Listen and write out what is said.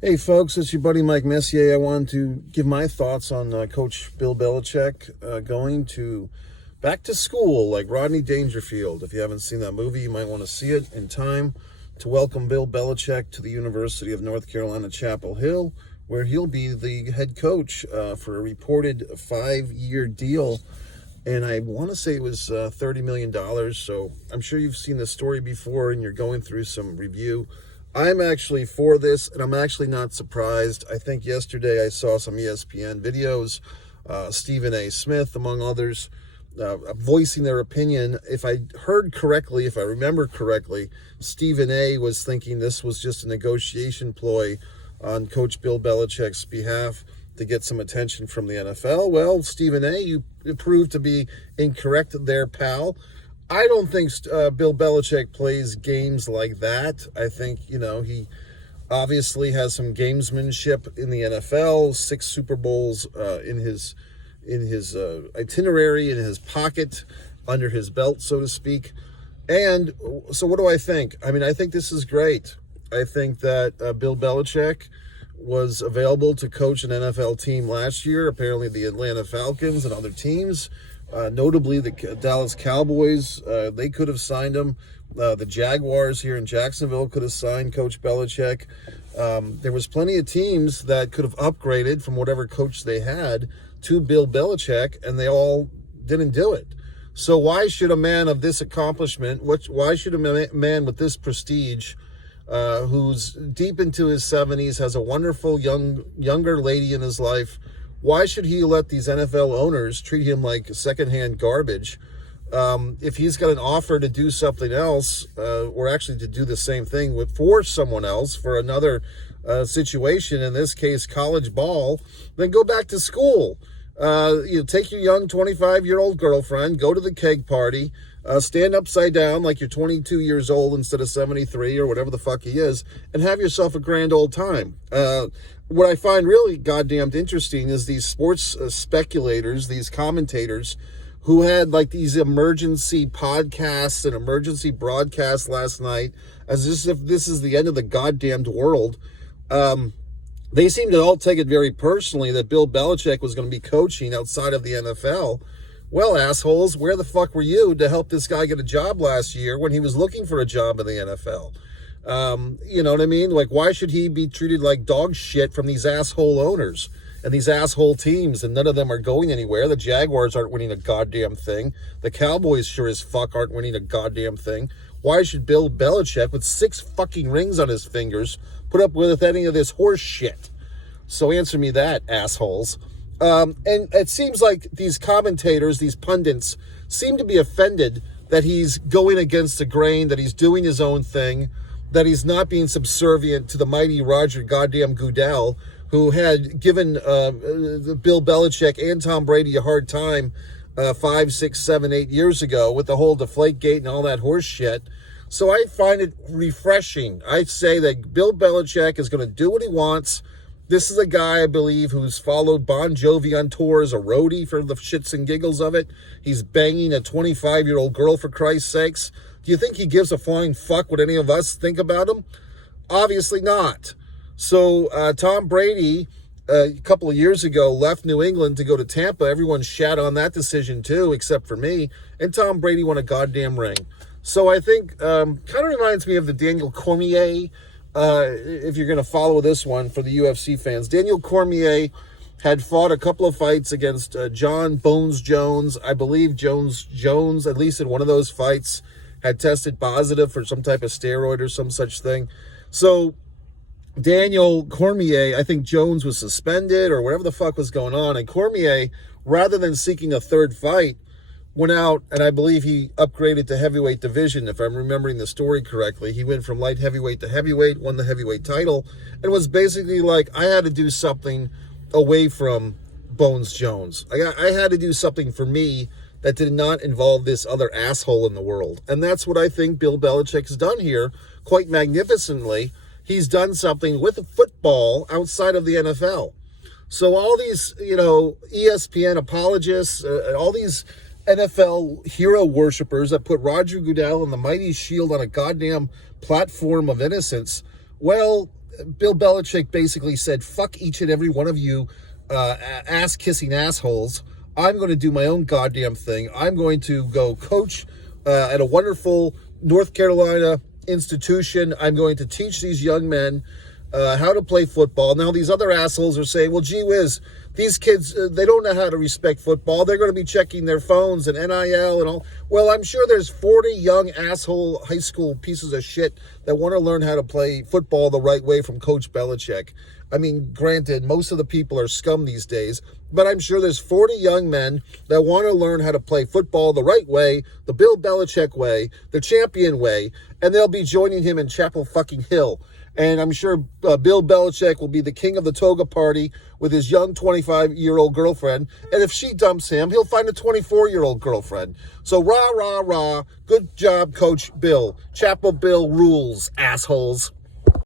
Hey folks, it's your buddy Mike Messier. I wanted to give my thoughts on Coach Bill Belichick going to back to school like Rodney Dangerfield. If you haven't seen that movie, you might want to see it in time to welcome Bill Belichick to the University of North Carolina, Chapel Hill, where he'll be the head coach for a reported 5-year deal. And I want to say it was $30 million. So I'm sure you've seen this story before and you're going through some review. I'm actually for this, and I'm actually not surprised. I think yesterday I saw some ESPN videos, Stephen A. Smith, among others, voicing their opinion. If I heard correctly, if I remember correctly, Stephen A. was thinking this was just a negotiation ploy on Coach Bill Belichick's behalf to get some attention from the NFL. Well, Stephen A., you proved to be incorrect there, pal. I don't think Bill Belichick plays games like that. I think, he obviously has some gamesmanship in the NFL, 6 Super Bowls in his itinerary, in his pocket, under his belt, so to speak. And so what do I think? I mean, I think this is great. I think that Bill Belichick was available to coach an NFL team last year, apparently the Atlanta Falcons and other teams. Notably, the Dallas Cowboys, they could have signed him. The Jaguars here in Jacksonville could have signed Coach Belichick. There was plenty of teams that could have upgraded from whatever coach they had to Bill Belichick, and they all didn't do it. So why should a man of this accomplishment, why should a man with this prestige, who's deep into his 70s, has a wonderful younger lady in his life, why should he let these NFL owners treat him like secondhand garbage? If he's got an offer to do something else, or actually to do the same thing for someone else, for another situation, in this case college ball, then go back to school. Take your young 25-year-old girlfriend, go to the keg party, stand upside down like you're 22 years old instead of 73 or whatever the fuck he is, and have yourself a grand old time. What I find really goddamn interesting is these sports speculators, these commentators who had like these emergency podcasts and emergency broadcasts last night as if this is the end of the goddamned world. They seem to all take it very personally that Bill Belichick was going to be coaching outside of the NFL. Well, assholes, where the fuck were you to help this guy get a job last year when he was looking for a job in the NFL? You know what I mean? Like, why should he be treated like dog shit from these asshole owners and these asshole teams, and none of them are going anywhere? The Jaguars aren't winning a goddamn thing. The Cowboys sure as fuck aren't winning a goddamn thing. Why should Bill Belichick, with 6 fucking rings on his fingers, put up with any of this horse shit? So answer me that, assholes. And it seems like these commentators, these pundits, seem to be offended that he's going against the grain, that he's doing his own thing, that he's not being subservient to the mighty Roger goddamn Goodell, who had given Bill Belichick and Tom Brady a hard time 5, 6, 7, 8 years ago with the whole Deflategate and all that horse shit. So I find it refreshing. I say that Bill Belichick is going to do what he wants. This is a guy, I believe, who's followed Bon Jovi on tour as a roadie for the shits and giggles of it. He's banging a 25-year-old girl, for Christ's sakes. Do you think he gives a flying fuck what any of us think about him? Obviously not. So Tom Brady, a couple of years ago, left New England to go to Tampa. Everyone shat on that decision too, except for me. And Tom Brady won a goddamn ring. So I think kind of reminds me of the Daniel Cormier, if you're going to follow this one for the UFC fans. Daniel Cormier had fought a couple of fights against John Bones Jones. I believe Jones, at least in one of those fights, had tested positive for some type of steroid or some such thing. So Daniel Cormier, I think Jones was suspended or whatever the fuck was going on. And Cormier, rather than seeking a third fight, went out, and I believe he upgraded to heavyweight division, if I'm remembering the story correctly. He went from light heavyweight to heavyweight, won the heavyweight title, and was basically like, I had to do something away from Bones Jones. I had to do something for me that did not involve this other asshole in the world. And that's what I think Bill Belichick has done here quite magnificently. He's done something with football outside of the NFL. So all these, ESPN apologists, all these NFL hero worshipers that put Roger Goodell and the mighty Shield on a goddamn platform of innocence, well, Bill Belichick basically said, fuck each and every one of you ass-kissing assholes. I'm going to do my own goddamn thing. I'm going to go coach at a wonderful North Carolina institution. I'm going to teach these young men how to play football. Now these other assholes are saying, well, gee whiz, these kids, they don't know how to respect football. They're going to be checking their phones and NIL and all. Well, I'm sure there's 40 young asshole high school pieces of shit that want to learn how to play football the right way from Coach Belichick. I mean, granted, most of the people are scum these days, but I'm sure there's 40 young men that want to learn how to play football the right way, the Bill Belichick way, the champion way, and they'll be joining him in Chapel fucking Hill. And I'm sure Bill Belichick will be the king of the toga party with his young 25-year-old girlfriend. And if she dumps him, he'll find a 24-year-old girlfriend. So rah, rah, rah. Good job, Coach Bill. Chapel Bill rules, assholes.